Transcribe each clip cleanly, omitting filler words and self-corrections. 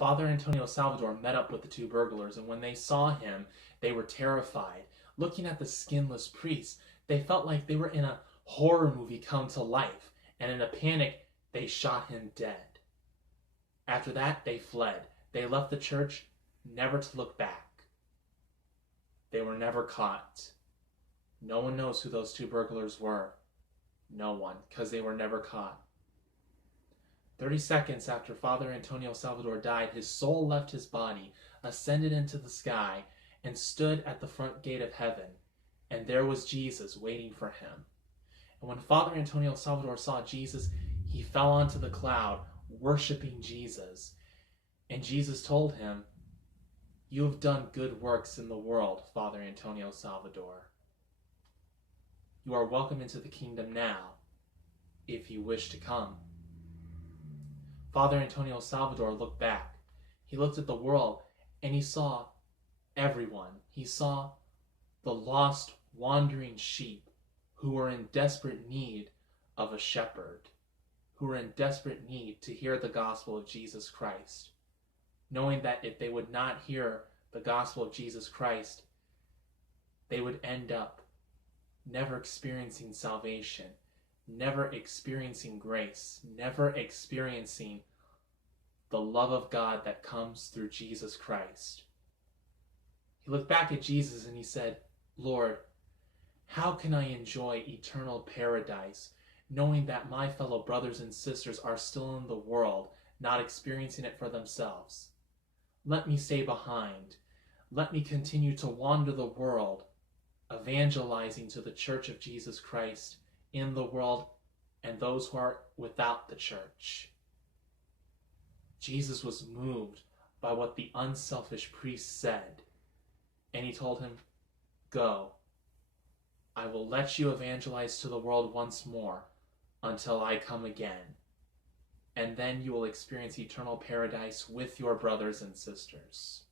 Father Antonio Salvador met up with the two burglars, and when they saw him, they were terrified. Looking at the skinless priest, they felt like they were in a horror movie come to life, and in a panic, they shot him dead. After that, they fled. They left the church, never to look back. They were never caught. No one knows who those two burglars were. No one, because they were never caught. 30 seconds after Father Antonio Salvador died, his soul left his body, ascended into the sky, and stood at the front gate of heaven. And there was Jesus waiting for him. And when Father Antonio Salvador saw Jesus, he fell onto the cloud, worshiping Jesus. And Jesus told him, "You have done good works in the world, Father Antonio Salvador. You are welcome into the kingdom now, if you wish to come." Father Antonio Salvador looked back. He looked at the world, and he saw everyone. He saw the lost, wandering sheep who were in desperate need of a shepherd, who were in desperate need to hear the gospel of Jesus Christ, knowing that if they would not hear the gospel of Jesus Christ, they would end up never experiencing salvation, never experiencing grace, never experiencing the love of God that comes through Jesus Christ. He looked back at Jesus and he said, "Lord, how can I enjoy eternal paradise, knowing that my fellow brothers and sisters are still in the world, not experiencing it for themselves? Let me stay behind. Let me continue to wander the world, evangelizing to the Church of Jesus Christ in the world and those who are without the church." Jesus was moved by what the unselfish priest said, and he told him, "Go. I will let you evangelize to the world once more until I come again, and then you will experience eternal paradise with your brothers and sisters."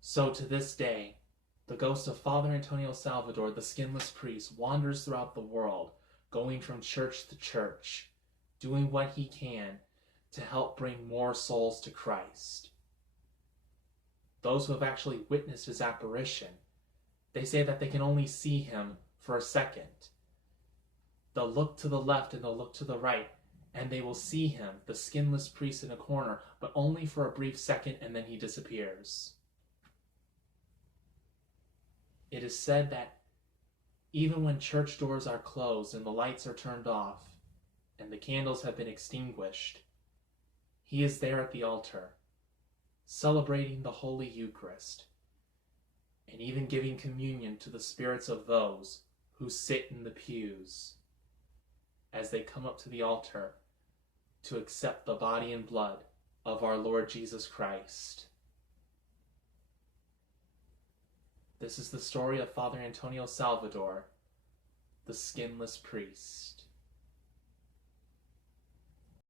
So to this day, the ghost of Father Antonio Salvador, the skinless priest, wanders throughout the world, going from church to church, doing what he can to help bring more souls to Christ. Those who have actually witnessed his apparition, they say that they can only see him for a second. They'll look to the left and they'll look to the right, and they will see him, the skinless priest, in a corner, but only for a brief second, and then he disappears. It is said that even when church doors are closed and the lights are turned off and the candles have been extinguished, he is there at the altar, celebrating the Holy Eucharist, and even giving communion to the spirits of those who sit in the pews as they come up to the altar to accept the body and blood of our Lord Jesus Christ. This is the story of Father Antonio Salvador, the skinless priest.